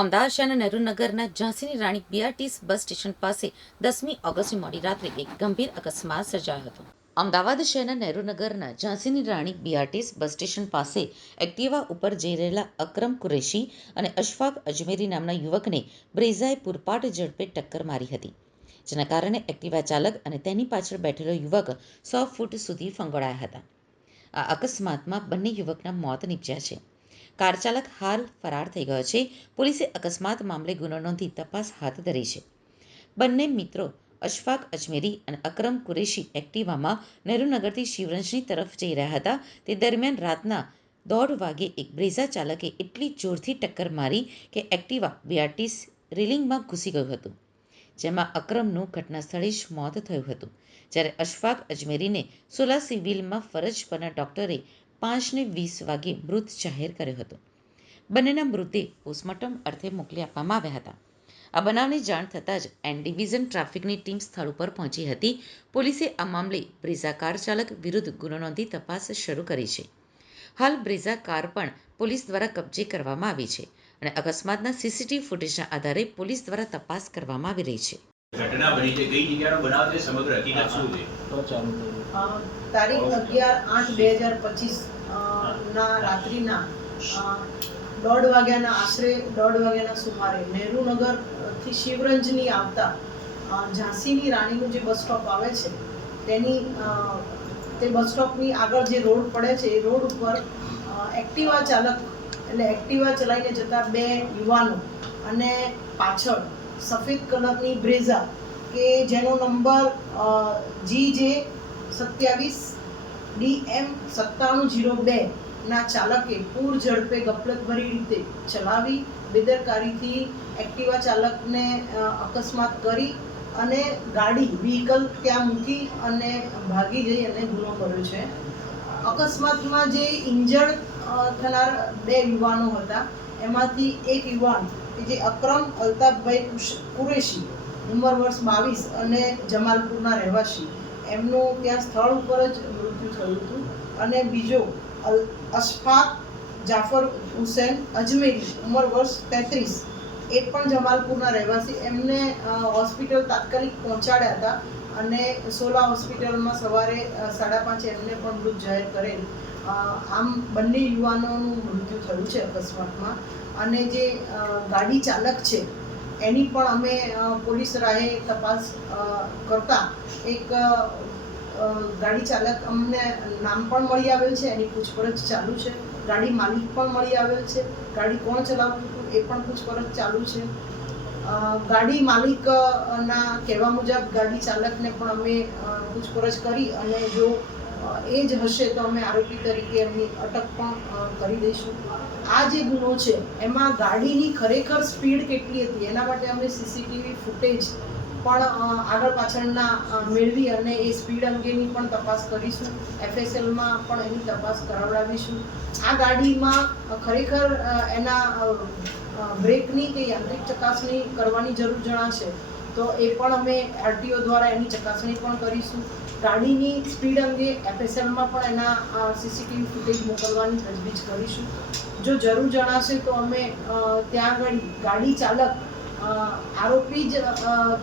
અમદાવાદ શહેરના નહેરુનગરના ઝાંસીની રાણી બીઆરટીસ bus station પાસે દસમી ઓગસ્ટની મોડી રાત્રે એક ગંભીર અકસ્માત સર્જાયો હતો. અમદાવાદ શહેરના નહેરુનગરના ઝાંસીની રાણી બીઆરટીસ બસ સ્ટેશન પાસે એક્ટિવા ઉપર જઈ રહેલા અક્રમ કુરેશી અને અશફાક અજમેરી નામના યુવકને બ્રેઝાએ પૂરપાટ ઝડપે ટક્કર મારી હતી, જેના કારણે એક્ટિવા ચાલક અને તેની પાછળ બેઠેલો યુવક સો ફૂટ સુધી ફંગોળાયા હતા. આ અકસ્માતમાં બંને યુવકના મોત નીપજ્યા છે. કાર ચાલક હાલ ફરાર થઈ ગયો છે. પોલીસે અકસ્માત મામલે ગુનો નોંધી તપાસ હાથ ધરી છે. બંને મિત્રો અશફાક અજમેરી અને અકરમ કુરેશી એક્ટિવામાં નહેરુનગરથી શિવરંજની તરફ જઈ રહ્યા હતા. તે દરમિયાન રાતના દોઢ વાગે એક બ્રેઝા ચાલકે એટલી જોરથી ટક્કર મારી કે એક્ટિવા બીઆરટીસ રેલિંગમાં ઘૂસી ગયું હતું, જેમાં અકરમનું ઘટના સ્થળે જ મોત થયું હતું. જ્યારે અશફાક અજમેરીને સોલા સિવિલમાં ફરજ પરના ડોક્ટરે પાંચને વીસ વાગે મૃત જાહેર કર્યો હતો. બંનેના મૃતદેહ પોસ્ટમોર્ટમ અર્થે મોકલી આપવામાં આવ્યા હતા. આ બનાવની જાણ થતાં જ એન ડિવિઝન ટ્રાફિકની ટીમ સ્થળ ઉપર પહોંચી હતી. પોલીસે આ મામલે બ્રેઝા કાર ચાલક વિરુદ્ધ ગુનો નોંધી તપાસ શરૂ કરી છે. હાલ બ્રેઝા કાર પણ પોલીસ દ્વારા કબજે કરવામાં આવી છે અને અકસ્માતના સીસીટીવી ફૂટેજના આધારે પોલીસ દ્વારા તપાસ કરવામાં આવી રહી છે. ઘટના બની છે. કઈ જગ્યાનો બનાવ છે? સમગ્ર હકીકત શું છે? તારીખ અગિયાર આઠ બે હજાર પચીસ ના રાત્રિના દોઢ વાગ્યાના આશરે, દોઢ વાગ્યાના સુમારે નહેરુનગરથી શિવરંજની આવતા ઝાંસીની રાણીનું જે બસ સ્ટોપ આવે છે, તેની તે બસ સ્ટોપની આગળ જે રોડ પડે છે, એ રોડ ઉપર એક્ટિવા ચાલક, એટલે એક્ટિવા ચલાવીને જતા બે યુવાનો અને પાછળ સફેદ કલરની બ્રેઝા કે જેનો નંબર જી જે સત્યાવીસ ડી એમ સત્તાણું જીરો બે ના ચાલકે પૂર ઝડપે ગફલતભરી રીતે ચલાવી, બેદરકારીથી એક્ટિવા ચાલકને અકસ્માત કરી અને ગાડી વ્હીકલ ત્યાં મૂકી અને ભાગી જઈ અને ગુનો કર્યો છે. અકસ્માતમાં જે ઇન્જર્ડ થનાર બે યુવાનો હતા, એમાંથી એક યુવાન જે અક્રમ અલ્તાફભાઈ કુરેશી, ઉંમર વર્ષ બાવીસ અને જમાલપુરના રહેવાસી એમનું ત્યાં સ્થળ ઉપર જ મૃત્યુ થયું હતું. અને બીજો અશફાક જાફર હુસેન અજમેરી, ઉંમર વર્ષ તેત્રીસ. એ પણ જમાલપુરના રહેવાસી. એમને હોસ્પિટલ તાત્કાલિક પહોંચાડ્યા હતા અને સોલા હોસ્પિટલમાં સવારે સાડા પાંચે એમને પણ મૃત જાહેર કરેલ. આમ બંને યુવાનોનું મૃત્યુ થયું છે અકસ્માતમાં. અને જે ગાડી ચાલક છે, એની પણ અમે પોલીસ રાહે તપાસ કરતા એક ગાડી ચાલક અમને નામ પણ મળી આવેલ છે, એની પૂછપરછ ચાલુ છે. ગાડી માલિક પણ મળી આવેલ છે. ગાડી કોણ ચલાવતું હતું એ પણ પૂછપરછ ચાલુ છે. ગાડી માલિકના કહેવા મુજબ ગાડી ચાલકને પણ અમે પૂછપરછ કરી અને જો એ જ હશે તો અમે આરોપી તરીકે એમની અટક પણ કરી દઈશું. આ જે ગુનો છે, એમાં ગાડીની ખરેખર સ્પીડ કેટલી હતી? એના માટે અમે સીસીટીવી ફૂટેજ પણ આગળ પાછળના મેળવી અને એ સ્પીડ અંગેની પણ તપાસ કરીશું. એફએસએલમાં પણ એની તપાસ કરાવડાવીશું આ ગાડીમાં ખરેખર એના બ્રેકની કે યાંત્રિક ચકાસણી કરવાની જરૂર જણાશે, તો એ પણ અમે આરટીઓ દ્વારા એની ચકાસણી પણ કરીશું. ગાડીની સ્પીડ અંગે એફએસએલમાં પણ એના સીસીટીવી ફૂટેજ મોકલવાની તજવીજ કરીશું. જો જરૂર જણાશે તો અમે ત્યાં આગળ ગાડી ચાલક આરોપી જ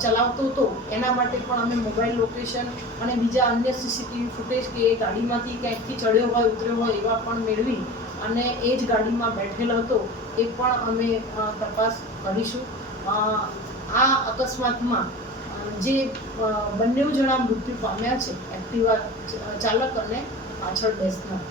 ચલાવતો હતો. એના માટે પણ અમે મોબાઈલ લોકેશન અને બીજા અન્ય સીસીટીવી ફૂટેજ કે એ ગાડીમાંથી ક્યાંકથી ચડ્યો હોય, ઉતર્યો હોય એવા પણ મેળવી અને એ જ ગાડીમાં બેઠેલો હતો. એ પણ અમે તપાસ કરીશું. આ અકસ્માતમાં જે બંને જણા મૃત્યુ પામ્યા છે, એક્ટિવા ચાલક અને પાછળ બેસનાર.